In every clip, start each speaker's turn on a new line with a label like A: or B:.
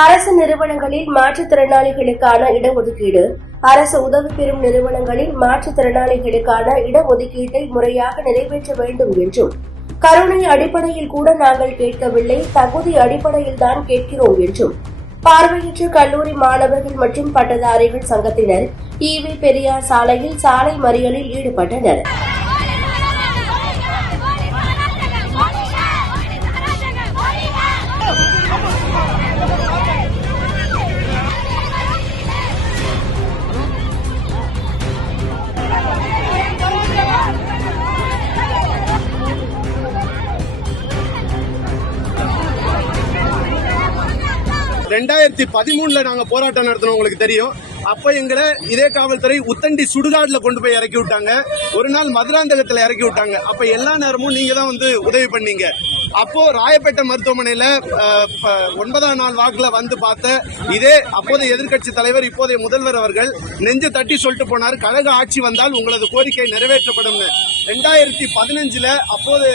A: அரசு நிறுவனங்களில் மாற்றுத்திறனாளிகளுக்கான இடஒதுக்கீடு அரசு உதவி பெறும் நிறுவனங்களில் மாற்றுத்திறனாளிகளுக்கான இடஒதுக்கீட்டை முறையாக நிறைவேற்ற வேண்டும் என்றும் கருணை அடிப்படையில் கூட நாங்கள் கேட்கவில்லை தகுதி அடிப்படையில் தான் கேட்கிறோம் என்றும் பார்வையற்ற கல்லூரி மாணவர்கள் மற்றும் பட்டதாரிகள் சங்கத்தினர் ஈவி பெரியார் சாலையில் சாலை மறியலில் ஈடுபட்டனர்.
B: ரெண்டாயிரத்தி பதிமூணுல நாங்க போராட்டம் நடத்தினோம் உங்களுக்கு தெரியும். அப்ப எங்களை இதே காவல்துறை உத்தண்டி சுடுகாடுல கொண்டு போய் இறக்கி விட்டாங்க. ஒரு நாள் மதுராந்தகத்துல இறக்கி விட்டாங்க. அப்ப எல்லா நேரமும் நீங்க தான் வந்து உதவி பண்ணீங்க. அப்போ ராயப்பேட்டை மருத்துவமனையில ஒன்பதாம் நாள் வாக்குல வந்து பார்த்த இதே அப்போதைய எதிர்க்கட்சி தலைவர் இப்போதைய முதல்வர் அவர்கள் நெஞ்சு தட்டி சொல்லிட்டு போனார். கழக ஆட்சி வந்தால் உங்களது கோரிக்கை நிறைவேற்றப்படும் ரெண்டாயிரத்தி பதினஞ்சுல அப்போது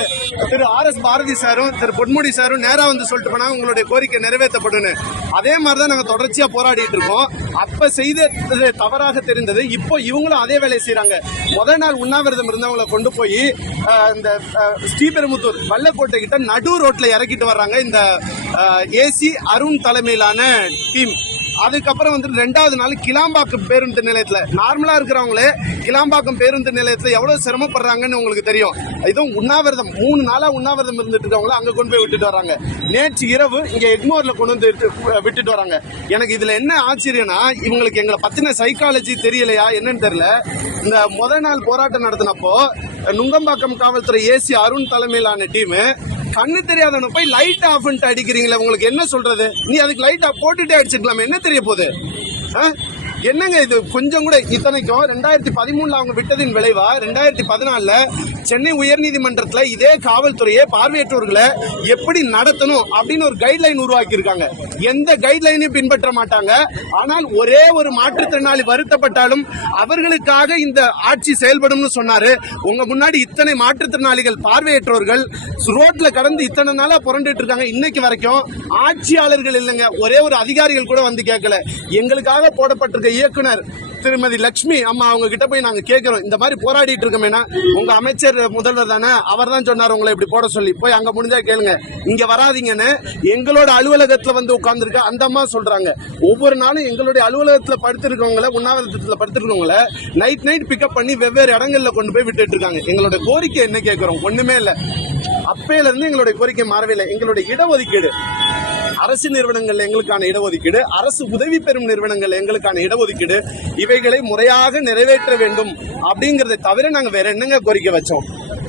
B: திரு ஆர் எஸ் பாரதி சாரும் திரு பொன்முடி சாரும் நேரா வந்து சொல்லிட்டு போனாங்க உங்களுடைய கோரிக்கை நிறைவேற்றப்படும் அதே மாதிரி தான் நாங்க தொடர்ச்சியா போராடிட்டு இருக்கோம். அப்ப செய்தது தவறாக தெரிந்தது. இப்போ இவங்களும் அதே வேலையை செய்கிறாங்க முதல் நாள் உண்ணாவிரதம் இருந்தவங்களை கொண்டு போய் இந்த ஸ்ரீபெரும்புத்தூர் வல்லக்கோட்டை கிட்ட நடு ரோட்ல இறக்கிட்டு வர்றாங்க இந்த ஏசி அருண் தலைமையிலான டீம். அதுக்கப்புறம் வந்து ரெண்டாவது நாள் கிளாம்பாக்கம் பேருந்து நிலையத்துல. நார்மலா இருக்கிறவங்களே கிளாம்பாக்கம் பேருந்து நிலையத்துல எவ்வளவு சிரமப்படுறாங்கன்னு உங்களுக்கு தெரியும். இதுவும் உண்ணாவிரதம் மூணு நாளா உண்ணாவிரதம் இருந்துட்டு இருக்கவங்கள அங்க கொண்டு போய் விட்டுட்டு வராங்க. நேற்று இரவு இங்க எக்மோர்ல கொண்டு வந்து விட்டு- விட்டுட்டு வராங்க. எனக்கு இதுல என்ன ஆச்சரியம்னா இவங்களுக்கு எங்களை பத்தின சைக்காலஜி தெரியலையா என்னன்னு தெரியல. இந்த முத நாள் போராட்டம் நடத்தினப்போ நுங்கம்பாக்கம் காவல்துறை ஏசி அருண் தலைமையிலான டீமு கண்ணு தெரியாதவன போய் லைட் ஆஃப் பண்ணிட்டு அடிக்கிறீங்களே உங்களுக்கு என்ன சொல்றது? நீ அதுக்கு லைட் ஆஃப் போட்டுட்டே அடிச்சிருக்கலாம் என்ன தெரிய போகுது? ஆ? என்னங்க இது? கொஞ்சம் கூட இத்தனைக்கும் ரெண்டாயிரத்தி பதிமூணுல அவங்க விட்டதின் விளைவா? ரெண்டாயிரத்தி பதினாலுல சென்னை உயர்நீதிமன்றத்தில் இதே காவல்துறையை பார்வையற்றவர்களை எப்படி நடத்தணும் அப்படின்னு ஒரு கைட்லைன் உருவாக்கி இருக்காங்க எந்த கைட்லைனையும் பின்பற்ற மாட்டாங்க. ஆனால் ஒரே ஒரு மாற்றுத்திறனாளி வருத்தப்பட்டாலும் அவர்களுக்காக இந்த ஆட்சி செயல்படும்னு சொன்னாரு. உங்க முன்னாடி இத்தனை மாற்றுத்திறனாளிகள் பார்வையற்றவர்கள் ரோட்ல கடந்து இத்தனை நாளா புரண்டுட்டு இருக்காங்க. இன்னைக்கு வரைக்கும் ஆட்சியாளர்கள் இல்லைங்க. ஒரே ஒரு அதிகாரிகள் கூட வந்து கேட்கல. எங்களுக்காக போடப்பட்டிருக்க இயக்குனர் திருமதி லட்சுமி அம்மா அவங்க கிட்ட போய் நாங்க கேட்கிறோம். இந்த மாதிரி போராடிட்டு இருக்கோம் உங்க அமைச்சர் முதல்வர் தானே அவர் தான் சொன்னார் உங்களை இப்படி போட சொல்லி. போய் அங்க முடிஞ்சா கேளுங்க. இங்க வராதீங்கன்னு எங்களோட அலுவலகத்துல வந்து உட்கார்ந்துருக்க அந்த அம்மா சொல்றாங்க. ஒவ்வொரு நாளும் எங்களுடைய அலுவலகத்துல படுத்திருக்கவங்கள உண்ணாவிரதத்துல படுத்திருக்கவங்கள நைட் நைட் பிக்கப் பண்ணி வெவ்வேறு இடங்கள்ல கொண்டு போய் விட்டுட்டு இருக்காங்க. எங்களோட கோரிக்கை என்ன கேட்கிறோம் ஒண்ணுமே இல்லை. அப்பையில இருந்து எங்களுடைய கோரிக்கை மாறவே இல்லை. எங்களுடைய இடஒதுக்கீடு அரசு நிறுவனங்கள் எங்களுக்கான இடஒதுக்கீடு அரசு உதவி பெறும் நிறுவனங்கள் எங்களுக்கான இடஒதுக்கீடு இவைகளை முறையாக நிறைவேற்ற வேண்டும் அப்படிங்கறதை தவிர நாங்க வேற என்னங்க கோரிக்கை வச்சோம்?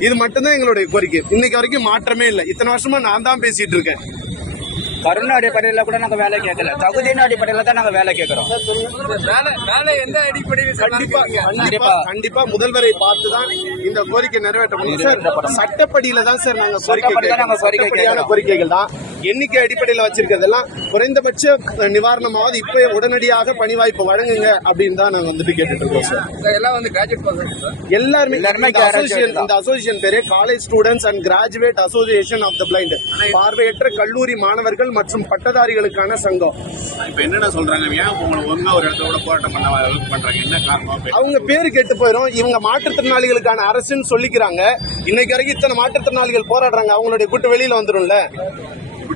B: இது மட்டும்தான் எங்களுடைய கோரிக்கை. இன்னைக்கு வரைக்கும் மாற்றமே இல்லை. இத்தனை வருஷமா நான் தான் பேசிட்டு இருக்கேன்.
C: கருணை அடிப்படையில கூட நாங்க வேலை கேட்கல தகுதியின் அடிப்படையில தான் நாங்க வேலை கேட்கறோம்
D: வேலை வேலை எந்த அடிப்படையில்
B: கண்டிப்பா கண்டிப்பா கண்டிப்பா. முதல்வரை பார்த்து தான் இந்த கோரிக்கை நிறைவேற்றப்படும். சார் சட்டப்படியில தான் சார் நாங்க கோரிக்கை. கோரிக்கைகள் தான். எண்ணிக்கை அடிப்படையில் வச்சிருக்கிறதெல்லாம் குறைந்தபட்ச நிவாரணமாவது இப்போ உடனடியாக பணி வாய்ப்பு வழங்குங்க அப்படின்னு தான் நாங்க வந்துட்டு கேட்டுட்டு இருக்கோம் சார்
D: எல்லாம் வந்து கிராஜுவேட்
B: எல்லாருமே அசோசியேஷன். இந்த அசோசியேஷன் பேரே college students and graduate association of the blind பார்வையற்ற கல்லூரி மாணவர்கள் மற்றும் பட்டதாரிகளுக்கான சங்கம்.
E: இப்ப என்னென்ன சொல்றாங்க? ஏன் உங்களை ஒழுங்கா ஒரு இடத்துல கூட போராட்டம் பண்ண பண்றாங்க? என்ன காரணம்?
B: அவங்க பேரு கெட்டு போயிடும் இவங்க மாற்றுத்திறனாளிகளுக்கான அரசுன்னு சொல்லிக்கிறாங்க. இன்னைக்கு வரைக்கும் இத்தனை மாற்றுத்திறனாளிகள் போராடுறாங்க. அவங்களுடைய கூட்டு வெளியில வந்துரும்ல.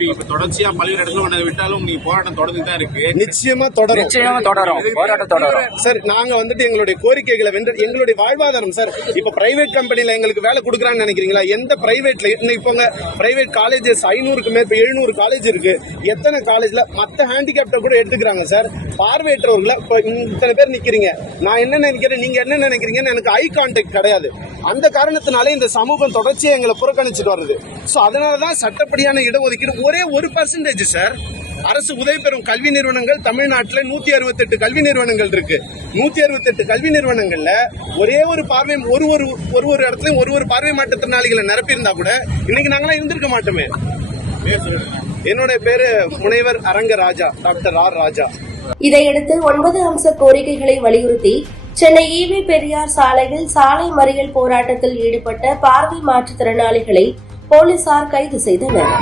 E: இப்படி இப்ப தொடர்ச்சியா பல்வேறு இடத்துல ஒன்றை விட்டாலும் நீங்க போராட்டம் தொடர்ந்து தான் இருக்கு.
B: நிச்சயமா தொடரும்.
C: நிச்சயமா தொடரும். போராட்டம் தொடரும்.
B: சார் நாங்க வந்துட்டு எங்களுடைய கோரிக்கைகளை வென்று எங்களுடைய வாழ்வாதாரம் சார் இப்ப பிரைவேட் கம்பெனில எங்களுக்கு வேலை கொடுக்குறான்னு நினைக்கிறீங்களா? எந்த பிரைவேட்ல போங்க பிரைவேட் காலேஜஸ் ஐநூறுக்கு மேற்ப எழுநூறு காலேஜ் இருக்கு. எத்தனை காலேஜ்ல மத்த ஹேண்டிகேப்ட கூட எடுத்துக்கிறாங்க சார். பார்வையற்றவர்களை இப்ப இத்தனை பேர் நிக்கிறீங்க. நான் என்ன நினைக்கிறேன் நீங்க என்ன நினைக்கிறீங்கன்னு எனக்கு ஐ கான்டாக்ட் கிடையாது. அந்த காரணத்தினாலே இந்த சமூகம் தொடர்ச்சியை எங்களை புறக்கணிச்சுட்டு வருது. ஸோ அதனாலதான் சட்டப்படியான இடஒதுக்கீடு ஒரே ஒரு பர்சன்டேஜ் சார் அரசு உதவி பெறும் கல்வி நிறுவனங்கள் தமிழ்நாட்டில் நூத்தி அறுபத்தெட்டு கல்வி நிறுவனங்கள் இருக்கு. நூத்தி அறுபத்தெட்டு கல்வி நிறுவனங்கள்ல ஒரே ஒரு பார்வை ஒரு ஒரு ஒரு ஒரு இடத்துலயும் ஒரு ஒரு பார்வை மாற்றுத்திறனாளிகளை நிரப்பியிருந்தா கூட இன்னைக்கு நாங்களாம் இருந்திருக்க மாட்டோமே. என்னோட பேரு முனைவர் அரங்க ராஜா டாக்டர் ஆர் ராஜா.
A: இதையடுத்து ஒன்பது அம்ச கோரிக்கைகளை வலியுறுத்தி சென்னை ஈவி பெரியார் சாலையில் சாலை மறியல் போராட்டத்தில் ஈடுபட்ட பார்வை மாற்றுத்திறனாளிகளை போலீசார் கைது செய்தனர்.